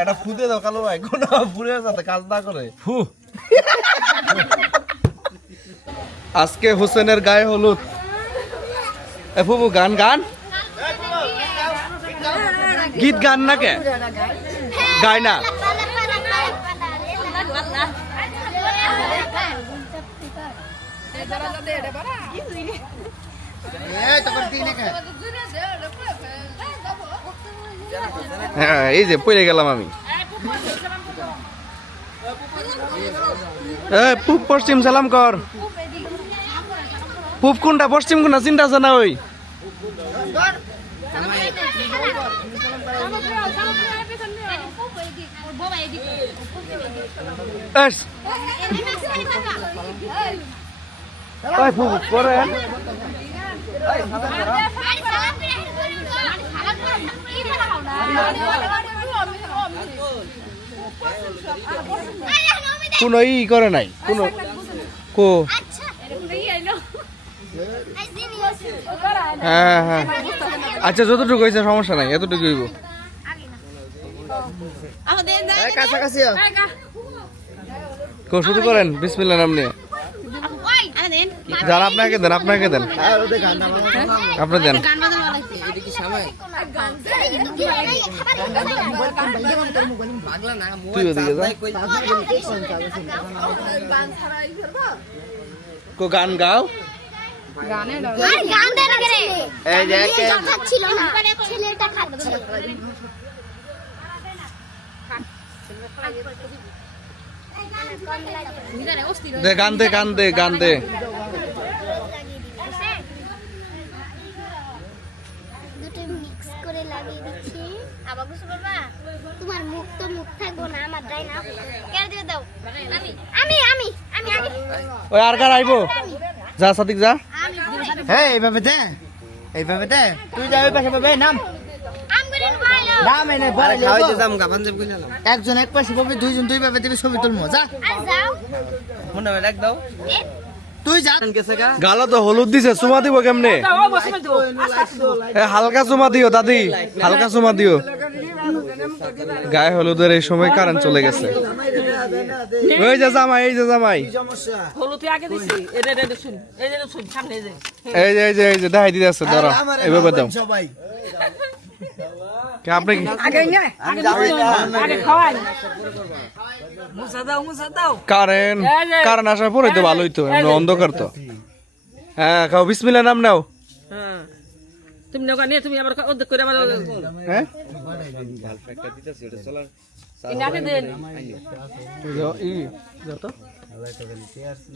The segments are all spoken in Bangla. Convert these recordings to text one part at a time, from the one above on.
এটা ফুদে দাও কালো ভাই, কোন পুরে যাতে কাজ না করে। ফু। আজকে হোসেনের গায়ে হলুদ। এ ফুবু গান গান গীত গান না কে গায় না। হ্যাঁ এই যে পড়ে গেলাম আমি। পূব পশ্চিম সালাম কর। পূব কোনটা পশ্চিম কোনটা চিন্তা আছে না? ওই করেন কোন ই করে নাই কোন কো। হ্যাঁ হ্যাঁ আচ্ছা যতটুকু হয়েছে সমস্যা নাই, এতটুকু হইব। কাছাকাছি শুরু করেন বিসমিল্লাহ নাম নিয়ে। যান আপনাকে দেন, আপনাকে দেন, আপনি দেন। তুই ওদিকে যা, গান গাও। গান দে গান দে গান দে। তোমার মুখ তো মুখ থাকবো না, আমার তাই না কেন দিয়ে দাও। আমি আমি আমি আগে ওই আর কার আইবো? যা সাদিক যা। হ্যাঁ এইভাবে দে, এইভাবে দে। তুই যা ওই পাশে পাবে নাম নাম এনে খাওয়াইতে যাম গা পাঞ্জাব কইলাম। একজন এক পাশে পাবে, দুইজন দুই ভাবে দিবে, ছবি তুলমু। যা আর যাও মনে হয় ডাক দাও। তুই যা। গালা তো হলুদ দিছে, চুমা দিব কেমনে? হালকা চুমা দিও দাদি, হালকা চুমা দিও। গায়ে হলুদের এই সময় কারেন্ট চলে গেছে। ওই যে জামাই, এই যে জামাই, এই যে এই যে এই যে দেখাই দিতে আছে। ধরো এইভাবে দাও। আপনি কারেন্ট কারেন্ট আসার পরে তো ভালোই তো, অন্ধকার তো। হ্যাঁ খাও, বিসমিল্লাহ নাম নাও। তুমি নৌকা নিয়ে তুমি আবার অর্ধেক করে আমার হ্যাঁ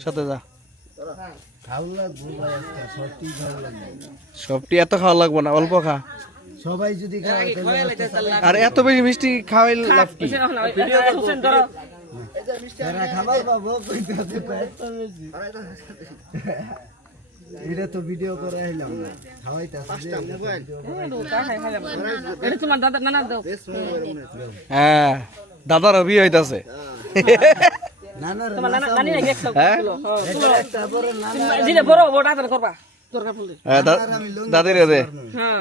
সাথে যা। সবটি এত খাওয়া লাগবো না, অল্প খা। সবাই যদি আর এত বেশি মিষ্টি খাওয়াই লাভ কি? এটা তো ভিডিও করে আইলাম না, তোমার দাদা নানা দাও। হ্যাঁ দাদার বিয়ে হইতাছে। তোমার নানা নানি নাকি জিরে বড় বড় দাদা করবা দরকার পড়লে। হ্যাঁ দাদির দে। হ্যাঁ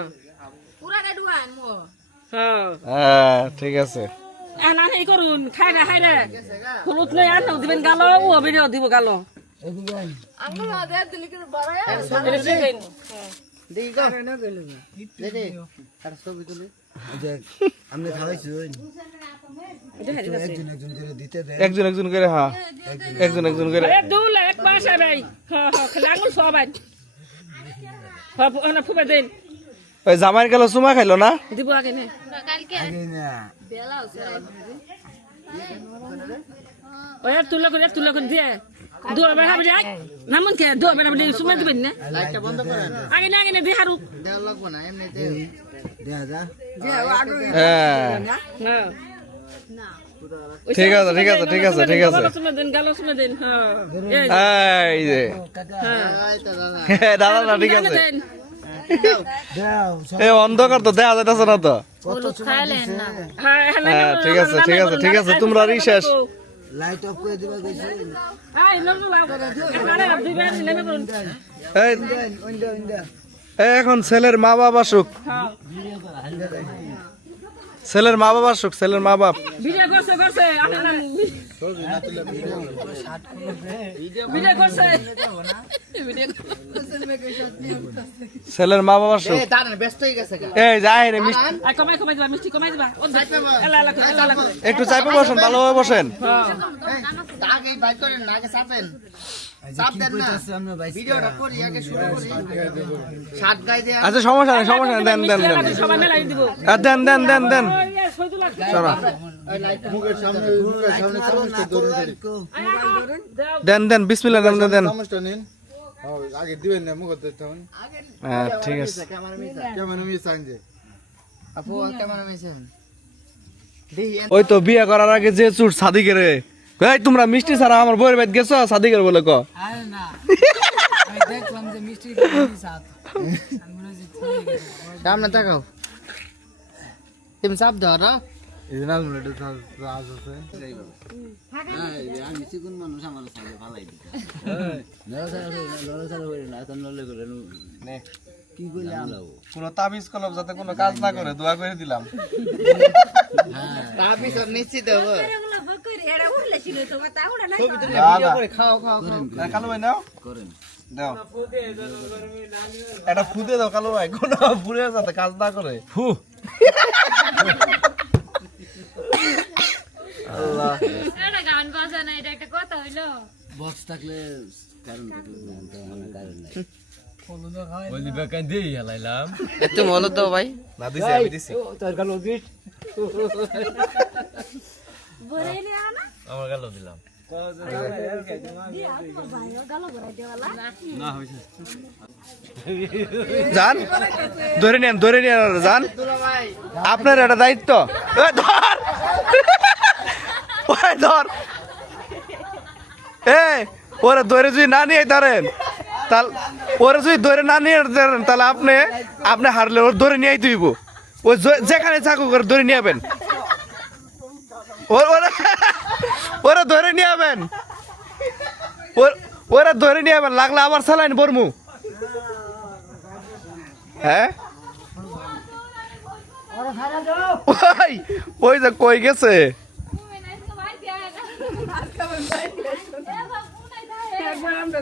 হ্যাঁ ঠিক আছে। না এই করুন খাই না খাই না হলুদ নয় আর দিবেন গালো, ও ভিডিও দিব গালো। একজন একজন করে, হ্যাঁ একজন একজন করে। ওই জামাইয়ের গেল চুমা খাইলো না? দিব আগে না ওই তুলা করে দিয়ে দুয়া বেড়া বলি নামন কে দুয়া বেড়া বলি সুমা দিবেন না। আগে না আগে না দিয়ে হারুক দেওয়া লাগবো না, এমনিতে দেয়া যা। হ্যাঁ ঠিক আছে ঠিক আছে ঠিক আছে ঠিক আছে। গালো সুমা দেন। হ্যাঁ এই যে দাদা না ঠিক আছে। এই অন্ধকার তো দেখা যাইতেছে না তো। হ্যাঁ ঠিক আছে ঠিক আছে ঠিক আছে, তোমরা রিশেষ লাইট অফ করে দিবা কইছি। এখন ছেলের মা বাবা সুখ, ছেলের মা বাবা আসুক, ছেলের মা বাপ। ভিডিও করছে আপনার ভিডিও করছে ছেলের মা বাবা আসুক। দাঁড়ান ব্যস্ত হয়ে গেছে এই যাই রে মিষ্টি কমাই দিবা মিষ্টি কমাই দিবা এলা করে একটু চাপে বসেন, ভালোভাবে বসেন। দাগ এই বাইর করেন না, আগে চাপেন। চাপ দেন না, ভিডিওটা করি, আগে শুরু করি। সাত গাই দেয়া আচ্ছা সমস্যা নেই, সমস্যা নেই, দেন দেন দেন সবাই মেলাই দিব দেন দেন দেন দেন চলো দেন দেন বিসমিল্লাহ দেন দেন দেন। আগে দিবেন না মুখ তখন হ্যাঁ ঠিক আছে। কেমন আমি চাইছে আপু ক্যামেরা মেছেন দেখি ওই তো বিয়ে করার আগে যে চুট সাদিকের রে, এই তোমরা মিষ্টি ছাড়া আমার বউয়ের বাড়ি গেছো সাদিকের বলে ক। আরে না আমি দেখলাম যে মিষ্টি খাইনি সাথ আমি মনে হচ্ছে সামনে তাকাও, তুমি চাপ দাও না। এই না মুলেটা রাজ আছে কোনো তাবিজ কলম যাতে কোনো কাজ না করে দোয়া করে দিলাম। তাবিজ আর নিশ্চিত হবে। খাও খাও খাও। কালু ভাই নাও দাও এটা ফুদে দাও কালু ভাই, কোনো পুরে যাতে কাজ না করে। ফু আল্লাহ এটা গান বাজানো, এটা একটা কথা হইলো। বক্স থাকলে কারণ থাকলে কারণ নাই একটু মলত দাও ভাই। না দিছি আমি দিছি বরেলি আনা আমার গেল দিলাম। যান ধরে নেন যান, আপনার একটা দায়িত্ব। এই ধর ওই ধর, ওরা ধরে যদি না নিয়ে ধরেন তাহলে, ওরা যদি ধরে না নিয়ে ধরেন তাহলে আপনি হারলে ওর ধরে নিয়েই তুইব। ওই যেখানে থাকুক ওরা ধরে নিয়ে যাবেন, ওরা ধরে নিয়ে যাবেন, ওরা ধরে নিয়ে যাবেন, লাগলে আবার স্যালাইন বরমু। হ্যাঁ ওই যে কই গেছে। একবার আমরা